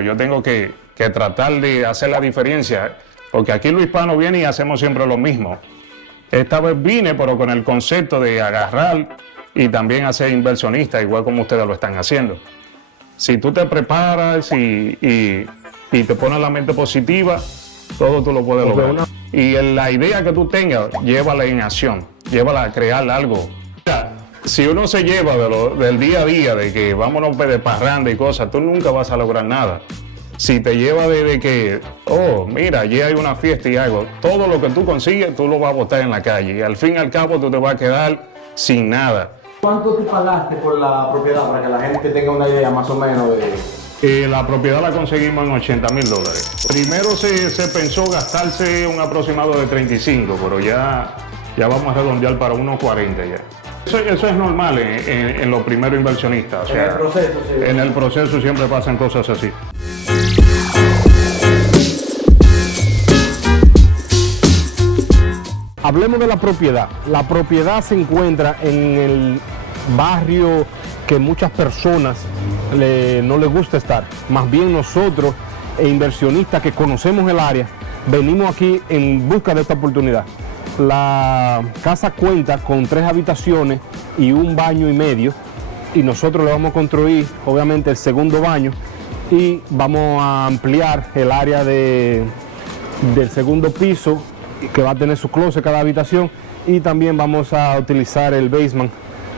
Yo tengo que tratar de hacer la diferencia, porque aquí los hispanos vienen y hacemos siempre lo mismo. Esta vez vine, pero con el concepto de agarrar y también hacer inversionista, igual como ustedes lo están haciendo. Si tú te preparas y te pones la mente positiva, todo tú lo puedes lograr. Y la idea que tú tengas, llévala en acción, llévala a crear algo. Si uno se lleva del día a día, de que vámonos de parranda y cosas, tú nunca vas a lograr nada. Si te lleva de que, oh, mira, allí hay una fiesta y algo, todo lo que tú consigues, tú lo vas a botar en la calle. Y al fin y al cabo, tú te vas a quedar sin nada. ¿Cuánto tú pagaste por la propiedad para que la gente tenga una idea más o menos de...? La propiedad la conseguimos en $80,000. Primero se pensó gastarse un aproximado de 35, pero ya vamos a redondear para unos 40 ya. Eso es normal en los primeros inversionistas. O sea, en el proceso, sí. En el proceso siempre pasan cosas así. Hablemos de la propiedad. La propiedad se encuentra en el barrio que muchas personas no les gusta estar. Más bien nosotros, inversionistas que conocemos el área, venimos aquí en busca de esta oportunidad. La casa cuenta con 3 habitaciones y un baño y medio, y nosotros le vamos a construir obviamente el segundo baño y vamos a ampliar el área del segundo piso, que va a tener su closet cada habitación, y también vamos a utilizar el basement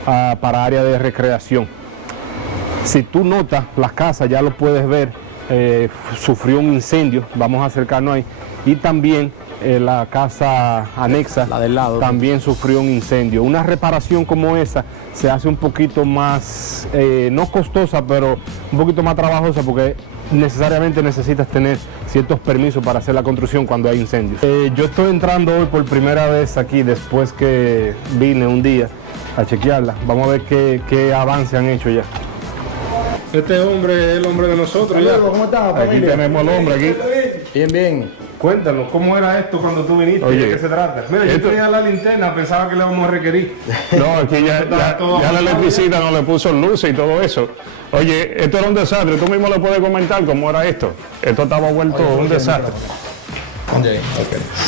para área de recreación. Si tú notas, las casas ya lo puedes ver, sufrió un incendio, vamos a acercarnos ahí, y también la casa anexa, la del lado, también sufrió un incendio. Una reparación como esa se hace un poquito más, no costosa, pero un poquito más trabajosa, porque necesariamente necesitas tener ciertos permisos para hacer la construcción cuando hay incendios. Yo estoy entrando hoy por primera vez aquí, después que vine un día a chequearla. Vamos a ver qué avance han hecho ya. Este hombre es el hombre de nosotros. Ya. ¿Cómo estás, familia? Aquí tenemos al hombre aquí. Bien, bien. Cuéntanos, ¿cómo era esto cuando tú viniste? Oye, ¿De qué se trata? Mira, yo tenía la linterna, pensaba que le íbamos a requerir. No, aquí ya la electricidad no le puso luces y todo eso. Oye, esto era un desastre. Tú mismo le puedes comentar cómo era esto. Esto estaba vuelto un desastre.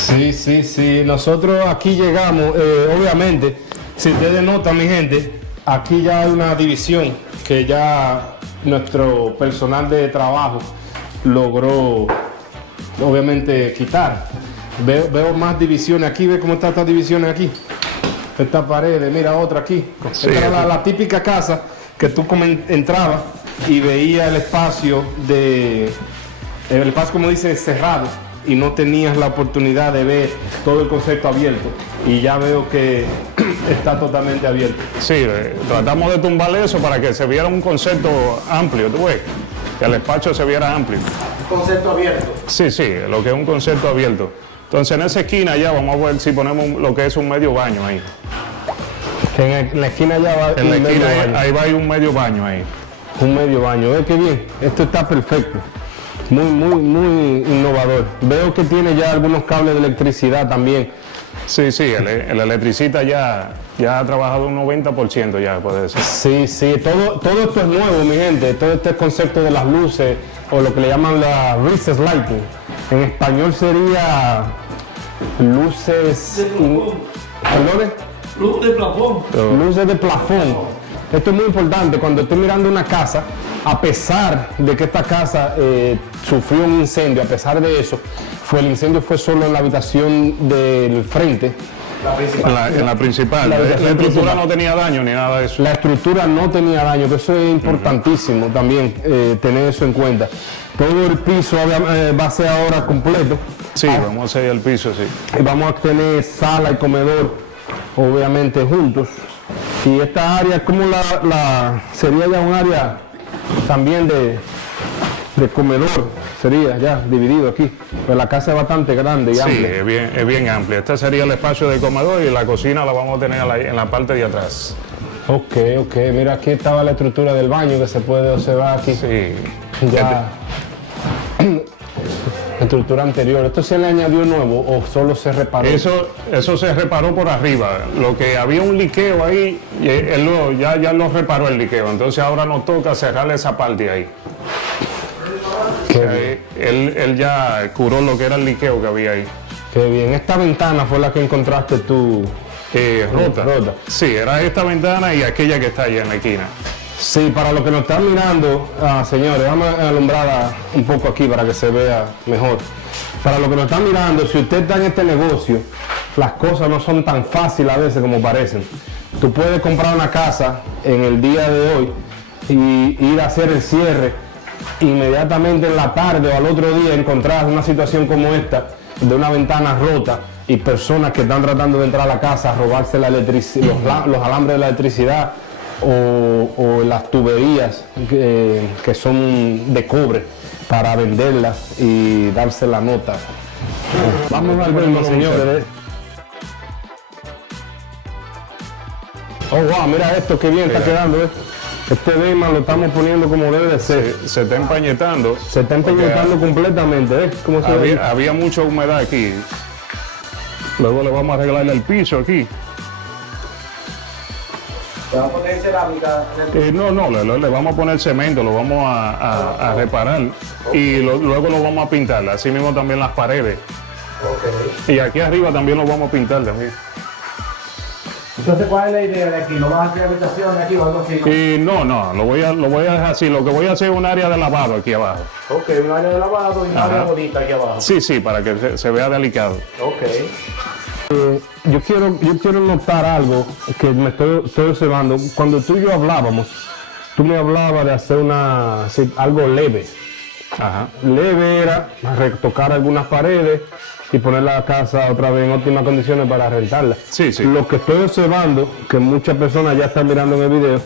Sí. Nosotros aquí llegamos, obviamente, si ustedes notan, mi gente, aquí ya hay una división que ya nuestro personal de trabajo logró, obviamente, quitar. Veo más divisiones aquí. ¿Ves cómo están estas divisiones aquí? Estas paredes, mira otra aquí. Sí, esta era la típica casa que tú entrabas y veías el espacio como dice, cerrado, y no tenías la oportunidad de ver todo el concepto abierto. Y ya veo que está totalmente abierto. Sí, tratamos de tumbar eso para que se viera un concepto amplio, tú ves, que el espacio se viera amplio. Concepto abierto. Sí, lo que es un concepto abierto. Entonces en esa esquina ya vamos a ver si ponemos lo que es un medio baño ahí. En la esquina ya va En la un medio esquina baño. ahí va a ir un medio baño ahí. Un medio baño. Ve qué bien. Esto está perfecto. Muy innovador. Veo que tiene ya algunos cables de electricidad también. Sí, el electricista ya ha trabajado un 90% ya, puede ser. Sí. Todo esto es nuevo, mi gente. Todo este concepto de las luces, o lo que le llaman la recessed lighting. En español sería luces... ¿Perdone? Luz de plafón. Luces de plafón. Esto es muy importante cuando estoy mirando una casa, a pesar de que esta casa sufrió un incendio, a pesar de eso, el incendio fue solo en la habitación del frente. En la principal. La estructura no tenía daño ni nada de eso. La estructura no tenía daño, que eso es importantísimo también, tener eso en cuenta. Todo el piso va a ser ahora completo. Sí, vamos a hacer el piso, sí. Vamos a tener sala y comedor, obviamente, juntos. Y esta área, como sería ya un área también de comedor, sería ya dividido aquí. Pues la casa es bastante grande y amplia. Sí, es bien amplia. Este sería el espacio de comedor y la cocina la vamos a tener en la parte de atrás. Ok. Mira, aquí estaba la estructura del baño que se puede observar aquí. Sí. Ya. Estructura anterior. ¿Esto se le añadió nuevo o solo se reparó? Eso se reparó por arriba. Lo que había un liqueo ahí, ya lo reparó el liqueo. Entonces ahora nos toca cerrar esa parte ahí. Él ya curó lo que era el liqueo que había ahí. Qué bien. Esta ventana fue la que encontraste tú. Rota. Rota. Sí, era esta ventana y aquella que está allá en la esquina. Sí, para los que nos están mirando, señores, vamos a alumbrar un poco aquí para que se vea mejor. Para los que nos están mirando, si usted está en este negocio, las cosas no son tan fáciles a veces como parecen. Tú puedes comprar una casa en el día de hoy y ir a hacer el cierre, inmediatamente en la tarde o al otro día encontrar una situación como esta, de una ventana rota y personas que están tratando de entrar a la casa a robarse los alambres de la electricidad o las tuberías que son de cobre para venderlas y darse la nota. Vamos a ver, señores. Oh, wow, mira esto, qué bien está quedando. Este Dayman lo estamos poniendo como debe de ser. Se está empañetando. Se está empañetando completamente, ¿Cómo se había mucha humedad aquí. Luego le vamos a arreglar el piso aquí. ¿Te va a poner cerámica en el No, le vamos a poner cemento, lo vamos a reparar y luego lo vamos a pintar. Así mismo también las paredes. Okay. Y aquí arriba también lo vamos a pintar también. Entonces, ¿cuál es la idea de aquí? ¿No vas a hacer habitaciones aquí o algo así? No, lo voy a dejar así. Lo que voy a hacer es un área de lavado aquí abajo. Ok, un área de lavado y un área bonita aquí abajo. Sí, para que se vea delicado. Ok. Yo quiero notar algo que me estoy observando. Cuando tú y yo hablábamos, tú me hablabas de hacer algo leve. Ajá. Leve era retocar algunas paredes y poner la casa otra vez en óptimas condiciones para rentarla. Sí. Lo que estoy observando, que muchas personas ya están mirando en el video,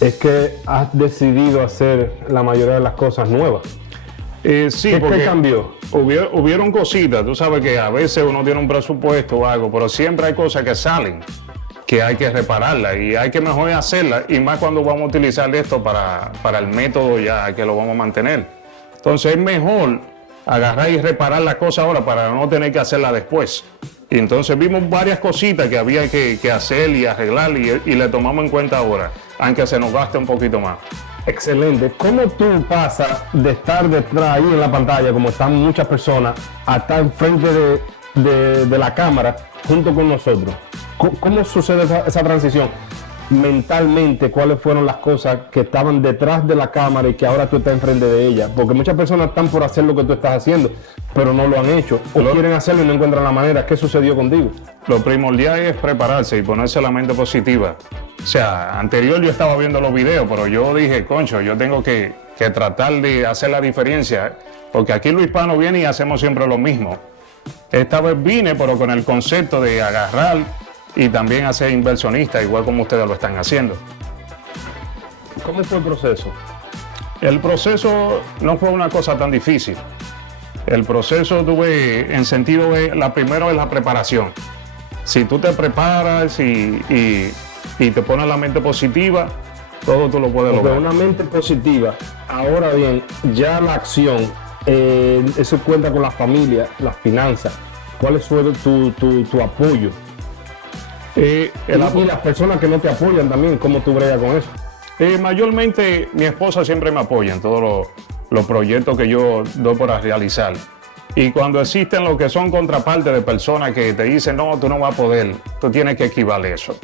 es que has decidido hacer la mayoría de las cosas nuevas. Sí, ¿Qué porque cambió? Hubieron cositas, tú sabes que a veces uno tiene un presupuesto o algo, pero siempre hay cosas que salen, que hay que repararlas y hay que mejor hacerlas, y más cuando vamos a utilizar esto para el método ya que lo vamos a mantener. Entonces es mejor agarrar y reparar las cosas ahora para no tener que hacerlas después. Y entonces vimos varias cositas que había que hacer y arreglar y le tomamos en cuenta ahora, aunque se nos gaste un poquito más. Excelente. ¿Cómo tú pasas de estar detrás ahí en la pantalla, como están muchas personas, a estar enfrente de la cámara junto con nosotros? ¿Cómo sucede esa transición? Mentalmente, ¿cuáles fueron las cosas que estaban detrás de la cámara y que ahora tú estás enfrente de ella? Porque muchas personas están por hacer lo que tú estás haciendo, pero no lo han hecho, o quieren hacerlo y no encuentran la manera. ¿Qué sucedió contigo? Lo primordial es prepararse y ponerse la mente positiva. O sea, anterior yo estaba viendo los videos, pero yo dije, concho, yo tengo que tratar de hacer la diferencia, porque aquí los hispanos vienen y hacemos siempre lo mismo. Esta vez vine, pero con el concepto de agarrar y también hacer inversionista, igual como ustedes lo están haciendo. ¿Cómo fue el proceso? El proceso no fue una cosa tan difícil. El proceso tuve en sentido de, primero es la preparación. Si tú te preparas y te pones la mente positiva, todo tú lo puedes lograr. Una mente positiva. Ahora bien, ya la acción, eso cuenta con la familia, las finanzas. ¿Cuál fue tu apoyo? Y las personas que no te apoyan también, ¿cómo tú bregas con eso? Mayormente mi esposa siempre me apoya en todos los proyectos que yo doy para realizar. Y cuando existen lo que son contrapartes de personas que te dicen, no, tú no vas a poder, tú tienes que esquivar eso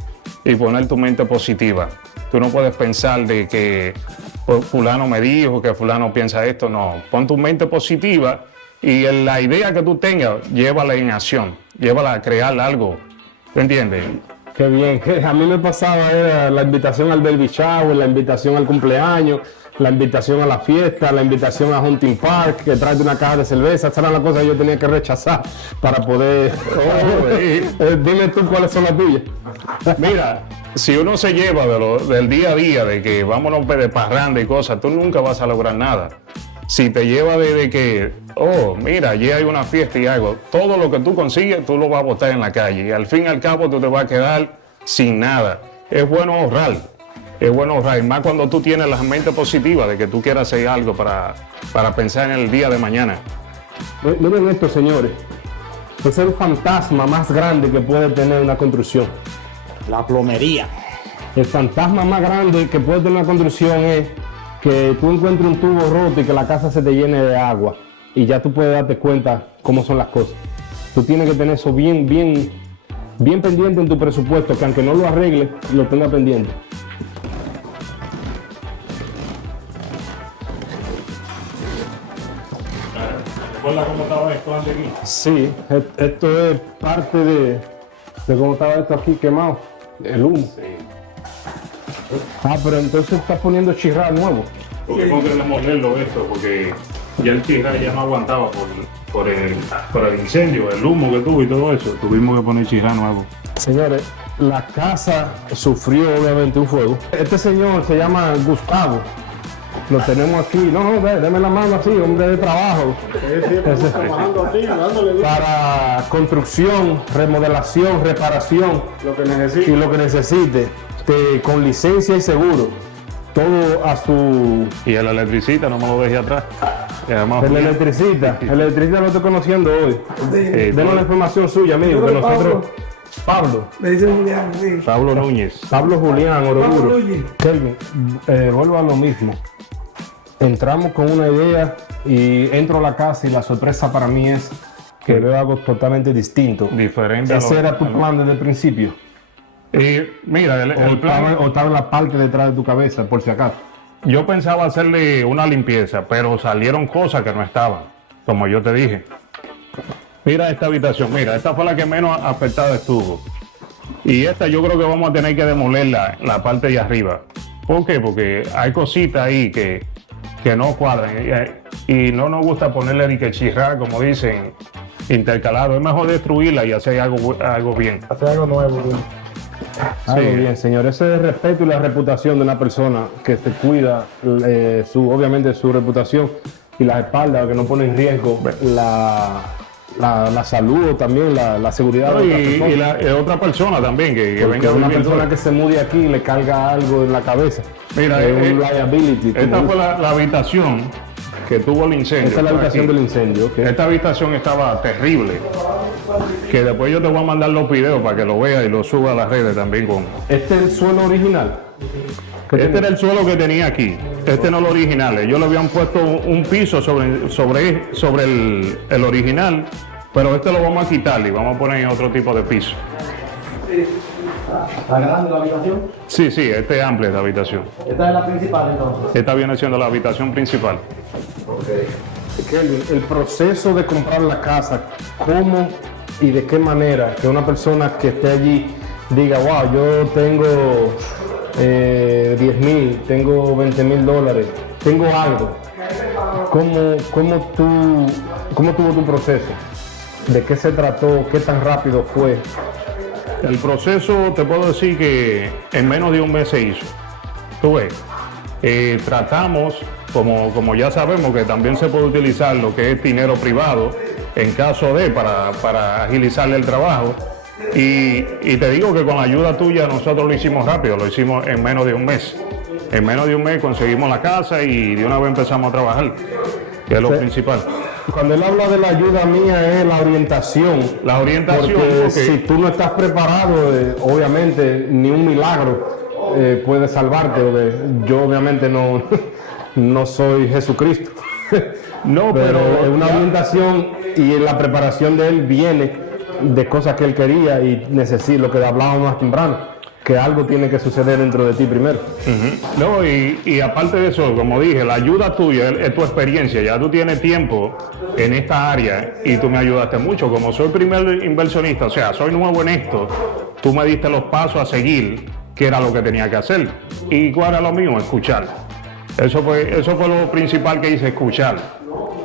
y poner tu mente positiva. Tú no puedes pensar de que fulano me dijo, que fulano piensa esto, no. Pon tu mente positiva y la idea que tú tengas, llévala en acción, llévala a crear algo. ¿Te entiendes? Qué bien. A mí me pasaba era la invitación al baby shower, la invitación al cumpleaños, la invitación a la fiesta, la invitación a Hunting Park, que trae una caja de cerveza. Esas eran las cosas que yo tenía que rechazar para poder... Dime tú cuáles son las tuyas. Mira, si uno se lleva del día a día, de que vámonos de parranda y cosas, tú nunca vas a lograr nada. Si te lleva de que, oh, mira, allí hay una fiesta y algo, todo lo que tú consigues, tú lo vas a botar en la calle. Y al fin y al cabo tú te vas a quedar sin nada. Es bueno ahorrar. Y más cuando tú tienes la mente positiva de que tú quieras hacer algo para pensar en el día de mañana. Miren esto, señores. Es el fantasma más grande que puede tener una construcción. La plomería. El fantasma más grande que puede tener una construcción es que tú encuentres un tubo roto y que la casa se te llene de agua y ya tú puedes darte cuenta cómo son las cosas. Tú tienes que tener eso bien pendiente en tu presupuesto, que aunque no lo arregles, lo tenga pendiente. ¿Recuerdas cómo estaba esto antes aquí? Sí, esto es parte de cómo estaba esto aquí quemado, el humo. Sí. Ah, pero entonces estás poniendo chirral nuevo. Porque no queremos verlo esto, porque ya el chirral ya no aguantaba por el incendio, el humo que tuvo y todo eso. Tuvimos que poner chirral nuevo. Señores, la casa sufrió obviamente un fuego. Este señor se llama Gustavo. Lo tenemos aquí. No, déme la mano así, hombre de trabajo. Trabajando aquí, dándole duro. Para construcción, remodelación, reparación Lo que necesito. y lo que necesite, con licencia y seguro. Todo a su... Y el electricista no me lo dejé atrás. Y además, El electricista lo estoy conociendo hoy. Denos la información suya, amigo, que nosotros... Pablo. Me dicen Julián, sí. Pablo Núñez. Pablo Julián, Oroguro. Pablo Núñez. Kelvin, vuelvo a lo mismo. Entramos con una idea y entro a la casa y la sorpresa para mí es que veo algo totalmente distinto. Diferente. ¿Ese era tu plan desde el principio? Mira, el plan... ¿O estaba en la parte detrás de tu cabeza, por si acaso? Yo pensaba hacerle una limpieza, pero salieron cosas que no estaban, como yo te dije. Mira esta habitación, mira, esta fue la que menos afectada estuvo. Y esta yo creo que vamos a tener que demoler la parte de arriba. ¿Por qué? Porque hay cositas ahí que no cuadran y no nos gusta ponerle ni que chirrar, como dicen, intercalado. Es mejor destruirla y hacer algo bien. Hacer algo nuevo. Algo bien, señor. Ese es el respeto y la reputación de una persona que se cuida, obviamente su reputación y las espaldas, que no pone en riesgo la salud o también la seguridad de otra persona. Y la otra persona también que Porque venga a una vivir persona todo. que se mude aquí y le carga algo en la cabeza. Mira, es un liability. Esta fue la habitación que tuvo el incendio. Esa es la Por habitación aquí. del incendio. ok. Esta habitación estaba terrible. Que después yo te voy a mandar los videos para que lo veas y lo suba a las redes también con. Este es el suelo original. Este era el suelo que tenía aquí. Este no es el original. Ellos le habían puesto un piso sobre el original, pero este lo vamos a quitar y vamos a poner otro tipo de piso. ¿Está grande la habitación? Sí, este es amplia esta habitación. Esta es la principal entonces. Esta viene siendo la habitación principal. Kelvin, el proceso de comprar la casa, ¿cómo y de qué manera que una persona que esté allí diga, wow, yo tengo 10,000, tengo 20,000 dólares, tengo algo? ¿Cómo tuvo tu proceso? ¿De qué se trató? ¿Qué tan rápido fue? El proceso, te puedo decir que en menos de un mes se hizo. Tú ves, tratamos, como ya sabemos que también se puede utilizar lo que es dinero privado en caso de, para agilizarle el trabajo. Y te digo que con la ayuda tuya nosotros lo hicimos rápido, lo hicimos en menos de un mes. En menos de un mes conseguimos la casa y de una vez empezamos a trabajar, que es lo principal. Cuando él habla de la ayuda mía es la orientación. La orientación, Porque ok. si tú no estás preparado, obviamente ni un milagro puede salvarte. Yo obviamente no soy Jesucristo. No, pero pero una orientación y la preparación de él viene de cosas que él quería y necesita, lo que hablábamos más temprano, que algo tiene que suceder dentro de ti primero. No, y aparte de eso, como dije, la ayuda tuya es tu experiencia. Ya tú tienes tiempo en esta área y tú me ayudaste mucho. Como soy primer inversionista, o sea, soy nuevo en esto, tú me diste los pasos a seguir, que era lo que tenía que hacer. ¿Y cuál era lo mío? Escuchar. Eso fue lo principal que hice, escuchar.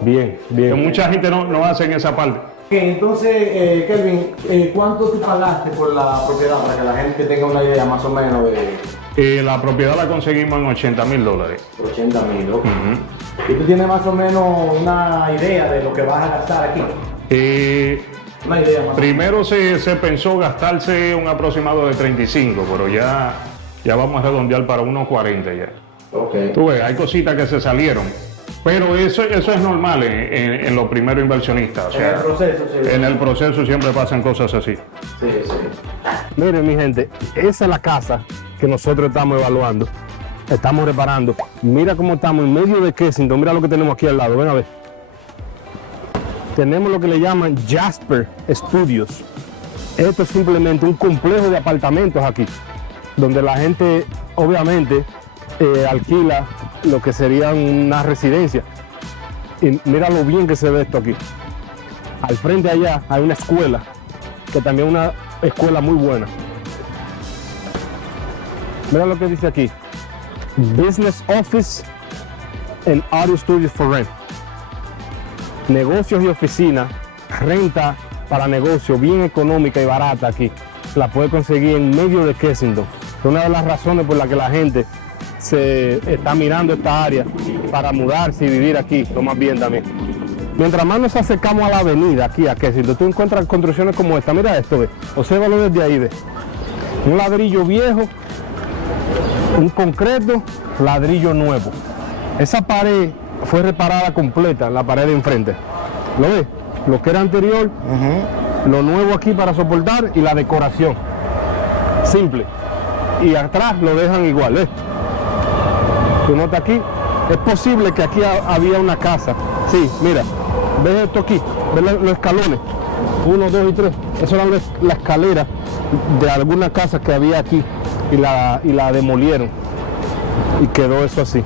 Bien, Que bien. mucha gente no hace en esa parte. Entonces, Kelvin, ¿cuánto tú pagaste por la propiedad para que la gente tenga una idea más o menos de La propiedad la conseguimos en $80,000. 80,000? Ok. ¿Y tú tienes más o menos una idea de lo que vas a gastar aquí? Una idea más. Primero se pensó gastarse un aproximado de 35, pero ya vamos a redondear para unos 40 ya. Ok. Tú ves, hay cositas que se salieron, pero eso es normal en los primeros inversionistas. O sea, En el proceso, sí. en el proceso siempre pasan cosas así. Sí. Miren, mi gente, esa es la casa que nosotros estamos evaluando. Estamos reparando. Mira cómo estamos en medio de Kensington. Mira lo que tenemos aquí al lado. Ven a ver. Tenemos lo que le llaman Jasper Studios. Esto es simplemente un complejo de apartamentos aquí, donde la gente obviamente alquila lo que sería una residencia. Y mira lo bien que se ve esto aquí. Al frente allá hay una escuela, que también es una escuela muy buena. Mira lo que dice aquí. Business Office and Audio Studios for Rent. Negocios y oficinas, renta para negocios bien económica y barata aquí. La puede conseguir en medio de Kensington. Es una de las razones por las que la gente se está mirando esta área para mudarse y vivir aquí, lo más bien también. Mientras más nos acercamos a la avenida, aquí a Kensington, tú encuentras construcciones como esta. Mira esto, ve. Obsérvalo desde ahí, ve. Un ladrillo viejo, un concreto, ladrillo nuevo. Esa pared fue reparada completa, la pared de enfrente. ¿Lo ves? Lo que era anterior, lo nuevo aquí para soportar y la decoración. Simple. Y atrás lo dejan igual, ¿ves? Tú notas aquí, es posible que aquí había una casa. Sí, mira, ¿ves esto aquí? ¿Ves los escalones? 1, 2 y 3. Eso era la escalera de alguna casa que había aquí y la demolieron. Y quedó eso así.